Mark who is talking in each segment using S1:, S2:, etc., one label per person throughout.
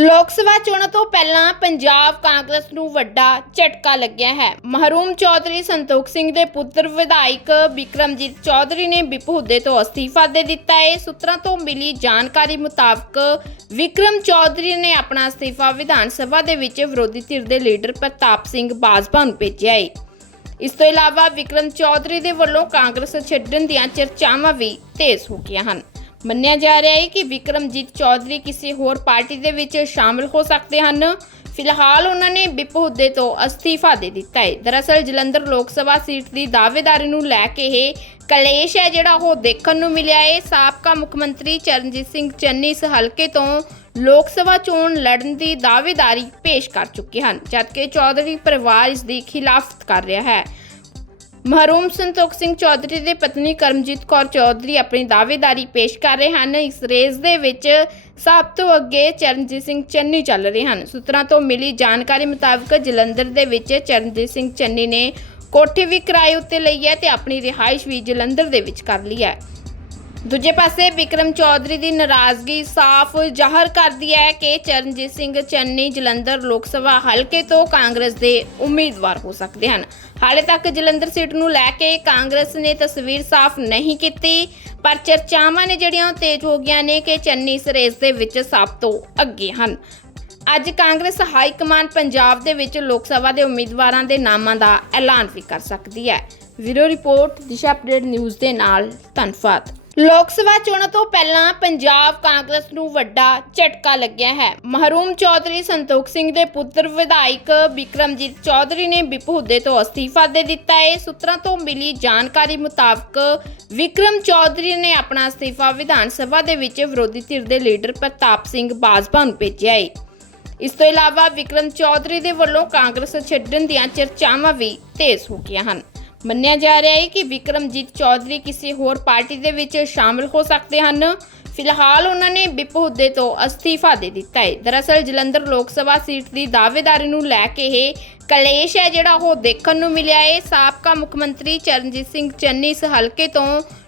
S1: ਲੋਕ ਸਭਾ ਚੋਣਾਂ ਤੋਂ ਪਹਿਲਾਂ ਪੰਜਾਬ ਕਾਂਗਰਸ ਨੂੰ ਵੱਡਾ ਝਟਕਾ ਲੱਗਿਆ ਹੈ। ਮਹਰੂਮ ਚੌਧਰੀ ਸੰਤੋਖ ਸਿੰਘ ਦੇ ਪੁੱਤਰ ਵਿਧਾਇਕ ਵਿਕਰਮਜੀਤ ਚੌਧਰੀ ਨੇ ਵਿਪ ਤੋਂ ਅਸਤੀਫਾ ਦੇ ਦਿੱਤਾ। ਹੈ ਸੂਤਰਾਂ ਤੋਂ ਮਿਲੀ ਜਾਣਕਾਰੀ ਮੁਤਾਬਕ ਵਿਕਰਮ ਚੌਧਰੀ ਨੇ ਆਪਣਾ ਅਸਤੀਫਾ ਵਿਧਾਨ ਸਭਾ ਦੇ ਵਿੱਚ ਵਿਰੋਧੀ ਧਿਰ ਦੇ ਲੀਡਰ ਪ੍ਰਤਾਪ ਸਿੰਘ ਬਾਜਵਾ ਨੂੰ ਭੇਜਿਆ ਹੈ। ਇਸ ਤੋਂ ਇਲਾਵਾ ਵਿਕਰਮ ਚੌਧਰੀ ਦੇ ਵੱਲੋਂ ਕਾਂਗਰਸ ਛੱਡਣ ਦੀਆਂ ਚਰਚਾਵਾਂ ਵੀ ਤੇਜ਼ ਹੋ ਗਈਆਂ ਹਨ। ਮੰਨਿਆ ਜਾ ਰਿਹਾ ਹੈ ਕਿ ਵਿਕਰਮਜੀਤ ਚੌਧਰੀ ਕਿਸੇ ਹੋਰ ਪਾਰਟੀ ਦੇ ਵਿੱਚ ਸ਼ਾਮਲ ਹੋ ਸਕਦੇ ਹਨ। ਫਿਲਹਾਲ ਉਹਨਾਂ ਨੇ ਬਿਪ ਹੁੱਦੇ ਤੋਂ ਅਸਤੀਫਾ ਦੇ ਦਿੱਤਾ ਹੈ। ਦਰਅਸਲ ਜਲੰਧਰ ਲੋਕ ਸਭਾ ਸੀਟ ਦੀ ਦਾਅਵੇਦਾਰੀ ਨੂੰ ਲੈ ਕੇ ਇਹ ਕਲੇਸ਼ ਹੈ ਜਿਹੜਾ ਉਹ ਦੇਖਣ ਨੂੰ ਮਿਲਿਆ ਹੈ। ਸਾਬਕਾ ਮੁੱਖ ਮੰਤਰੀ ਚਰਨਜੀਤ ਸਿੰਘ ਚੰਨੀ ਇਸ ਹਲਕੇ ਤੋਂ ਲੋਕ ਸਭਾ ਚੋਣ ਲੜਨ ਦੀ ਦਾਅਵੇਦਾਰੀ ਪੇਸ਼ ਕਰ ਚੁੱਕੇ ਹਨ, ਜਦਕਿ ਚੌਧਰੀ ਪਰਿਵਾਰ ਇਸ ਦੀ ਖਿਲਾਫਤ ਕਰ ਰਿਹਾ ਹੈ। ਮਹਰੂਮ ਸੰਤੋਖ ਸਿੰਘ ਚੌਧਰੀ ਦੇ ਪਤਨੀ ਕਰਮਜੀਤ ਕੌਰ ਚੌਧਰੀ ਆਪਣੀ ਦਾਅਵੇਦਾਰੀ ਪੇਸ਼ ਕਰ ਰਹੇ ਹਨ। ਇਸ ਰੇਸ ਦੇ ਵਿੱਚ ਸਭ ਤੋਂ ਅੱਗੇ ਚਰਨਜੀਤ ਸਿੰਘ ਚੰਨੀ ਚੱਲ ਰਹੇ ਹਨ। ਸੂਤਰਾਂ ਤੋਂ ਮਿਲੀ ਜਾਣਕਾਰੀ ਮੁਤਾਬਕ ਜਲੰਧਰ ਦੇ ਵਿੱਚ ਚਰਨਜੀਤ ਸਿੰਘ ਚੰਨੀ ਨੇ ਕੋਠੀ ਵੀ ਕਿਰਾਏ ਉੱਤੇ ਲਈ ਹੈ ਤੇ ਆਪਣੀ ਰਿਹਾਇਸ਼ ਵੀ ਜਲੰਧਰ ਦੇ ਵਿੱਚ ਕਰ ਲਈ ਹੈ। ਦੂਜੇ ਪਾਸੇ ਵਿਕਰਮ ਚੌਧਰੀ ਦੀ ਨਾਰਾਜ਼ਗੀ ਸਾਫ਼ ਜ਼ਾਹਰ ਕਰਦੀ ਹੈ ਕਿ ਚਰਨਜੀਤ ਸਿੰਘ ਚੰਨੀ ਜਲੰਧਰ ਲੋਕ ਸਭਾ ਹਲਕੇ ਤੋਂ ਕਾਂਗਰਸ ਦੇ ਉਮੀਦਵਾਰ ਹੋ ਸਕਦੇ ਹਨ। ਹਾਲੇ ਤੱਕ ਜਲੰਧਰ ਸੀਟ ਨੂੰ ਲੈ ਕੇ ਕਾਂਗਰਸ ਨੇ ਤਸਵੀਰ ਸਾਫ਼ ਨਹੀਂ ਕੀਤੀ, ਪਰ ਚਰਚਾਵਾਂ ਨੇ ਜਿਹੜੀਆਂ ਉਹ ਤੇਜ਼ ਹੋ ਗਈਆਂ ਨੇ ਕਿ ਚੰਨੀ ਇਸ ਰੇਸ ਦੇ ਵਿੱਚ ਸਭ ਤੋਂ ਅੱਗੇ ਹਨ। ਅੱਜ ਕਾਂਗਰਸ ਹਾਈ ਕਮਾਂਡ ਪੰਜਾਬ ਦੇ ਵਿੱਚ ਲੋਕ ਸਭਾ ਦੇ ਉਮੀਦਵਾਰਾਂ ਦੇ ਨਾਮਾਂ ਦਾ ਐਲਾਨ ਵੀ ਕਰ ਸਕਦੀ ਹੈ। ਵੀਰੋ ਰਿਪੋਰਟ, ਦਿਸ਼ਾ ਅਪਡੇਟ ਨਿਊਜ਼ ਦੇ ਨਾਲ ਧੰਨਵਾਦ। ਲੋਕ ਸਭਾ ਚੋਣਾਂ ਤੋਂ ਪਹਿਲਾਂ ਪੰਜਾਬ ਕਾਂਗਰਸ ਨੂੰ ਵੱਡਾ ਝਟਕਾ ਲੱਗਿਆ ਹੈ। ਮਹਰੂਮ ਚੌਧਰੀ ਸੰਤੋਖ ਸਿੰਘ ਦੇ ਪੁੱਤਰ ਵਿਧਾਇਕ ਵਿਕਰਮਜੀਤ ਚੌਧਰੀ ਨੇ ਵਿਪ ਤੋਂ ਅਸਤੀਫਾ ਦੇ ਦਿੱਤਾ। ਹੈ ਸੂਤਰਾਂ ਤੋਂ ਮਿਲੀ ਜਾਣਕਾਰੀ ਮੁਤਾਬਕ ਵਿਕਰਮ ਚੌਧਰੀ ਨੇ ਆਪਣਾ ਅਸਤੀਫਾ ਵਿਧਾਨ ਸਭਾ ਦੇ ਵਿੱਚ ਵਿਰੋਧੀ ਧਿਰ ਦੇ ਲੀਡਰ ਪ੍ਰਤਾਪ ਸਿੰਘ ਬਾਜਵਾ ਨੂੰ ਭੇਜਿਆ ਹੈ। ਇਸ ਤੋਂ ਇਲਾਵਾ ਵਿਕਰਮ ਚੌਧਰੀ ਦੇ ਵੱਲੋਂ ਕਾਂਗਰਸ ਛੱਡਣ ਦੀਆਂ ਚਰਚਾਵਾਂ ਵੀ ਤੇਜ਼ ਹੋ ਗਈਆਂ ਹਨ। ਮੰਨਿਆ ਜਾ ਰਿਹਾ ਹੈ ਕਿ ਵਿਕਰਮਜੀਤ ਚੌਧਰੀ ਕਿਸੇ ਹੋਰ ਪਾਰਟੀ ਦੇ ਵਿੱਚ ਸ਼ਾਮਲ ਹੋ ਸਕਦੇ ਹਨ। ਫਿਲਹਾਲ ਉਹਨਾਂ ਨੇ ਬਿਪ ਹੁੱਦੇ ਤੋਂ ਅਸਤੀਫਾ ਦੇ ਦਿੱਤਾ ਹੈ। ਦਰਅਸਲ ਜਲੰਧਰ ਲੋਕ ਸਭਾ ਸੀਟ ਦੀ ਦਾਅਵੇਦਾਰੀ ਨੂੰ ਲੈ ਕੇ ਇਹ ਕਲੇਸ਼ ਹੈ ਜਿਹੜਾ ਉਹ ਦੇਖਣ ਨੂੰ ਮਿਲਿਆ ਹੈ। ਸਾਬਕਾ ਮੁੱਖ ਮੰਤਰੀ ਚਰਨਜੀਤ ਸਿੰਘ ਚੰਨੀ ਇਸ ਹਲਕੇ ਤੋਂ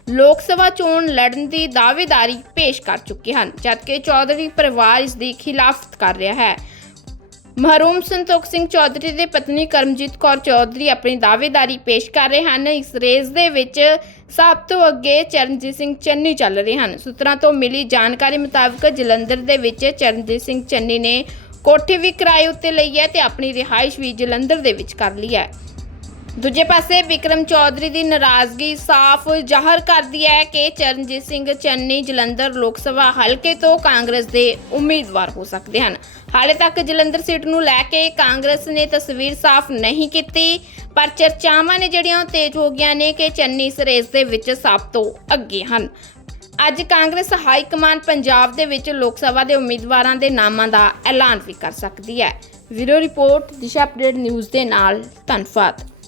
S1: ਲੋਕ ਸਭਾ ਚੋਣ ਲੜਨ ਦੀ ਦਾਅਵੇਦਾਰੀ ਪੇਸ਼ ਕਰ ਚੁੱਕੇ ਹਨ, ਜਦਕਿ ਚੌਧਰੀ ਪਰਿਵਾਰ ਇਸ ਦੀ ਖਿਲਾਫਤ ਕਰ ਰਿਹਾ ਹੈ। ਮਹਰੂਮ ਸੰਤੋਖ ਸਿੰਘ ਚੌਧਰੀ ਦੇ ਪਤਨੀ ਕਰਮਜੀਤ ਕੌਰ ਚੌਧਰੀ ਆਪਣੀ ਦਾਅਵੇਦਾਰੀ ਪੇਸ਼ ਕਰ ਰਹੇ ਹਨ। ਇਸ ਰੇਸ ਦੇ ਵਿੱਚ ਸਭ ਤੋਂ ਅੱਗੇ ਚਰਨਜੀਤ ਸਿੰਘ ਚੰਨੀ ਚੱਲ ਰਹੇ ਹਨ। ਸੂਤਰਾਂ ਤੋਂ ਮਿਲੀ ਜਾਣਕਾਰੀ ਮੁਤਾਬਕ ਜਲੰਧਰ ਦੇ ਵਿੱਚ ਚਰਨਜੀਤ ਸਿੰਘ ਚੰਨੀ ਨੇ ਕੋਠੀ ਵੀ ਕਿਰਾਏ ਉੱਤੇ ਲਈ ਹੈ ਤੇ ਆਪਣੀ ਰਿਹਾਇਸ਼ ਵੀ ਜਲੰਧਰ ਦੇ ਵਿੱਚ ਕਰ ਲਈ ਹੈ। ਦੂਜੇ ਪਾਸੇ ਵਿਕਰਮ ਚੌਧਰੀ ਦੀ ਨਾਰਾਜ਼ਗੀ ਸਾਫ਼ ਜ਼ਾਹਰ ਕਰਦੀ ਹੈ ਕਿ ਚਰਨਜੀਤ ਸਿੰਘ ਚੰਨੀ ਜਲੰਧਰ ਲੋਕ ਸਭਾ ਹਲਕੇ ਤੋਂ ਕਾਂਗਰਸ ਦੇ ਉਮੀਦਵਾਰ ਹੋ ਸਕਦੇ ਹਨ। ਹਾਲੇ ਤੱਕ ਜਲੰਧਰ ਸੀਟ ਨੂੰ ਲੈ ਕੇ ਕਾਂਗਰਸ ਨੇ ਤਸਵੀਰ ਸਾਫ਼ ਨਹੀਂ ਕੀਤੀ, ਪਰ ਚਰਚਾਵਾਂ ਨੇ ਜਿਹੜੀਆਂ ਉਹ ਤੇਜ਼ ਹੋ ਗਈਆਂ ਨੇ ਕਿ ਚੰਨੀ ਇਸ ਰੇਸ ਦੇ ਵਿੱਚ ਸਭ ਤੋਂ ਅੱਗੇ ਹਨ। ਅੱਜ ਕਾਂਗਰਸ ਹਾਈ ਕਮਾਂਡ ਪੰਜਾਬ ਦੇ ਵਿੱਚ ਲੋਕ ਸਭਾ ਦੇ ਉਮੀਦਵਾਰਾਂ ਦੇ ਨਾਮਾਂ ਦਾ ਐਲਾਨ ਵੀ ਕਰ ਸਕਦੀ ਹੈ। ਵੀਰੋ ਰਿਪੋਰਟ, ਦਿਸ਼ਾ ਅਪਡੇਟ ਨਿਊਜ਼ ਦੇ ਨਾਲ ਧੰਨਵਾਦ।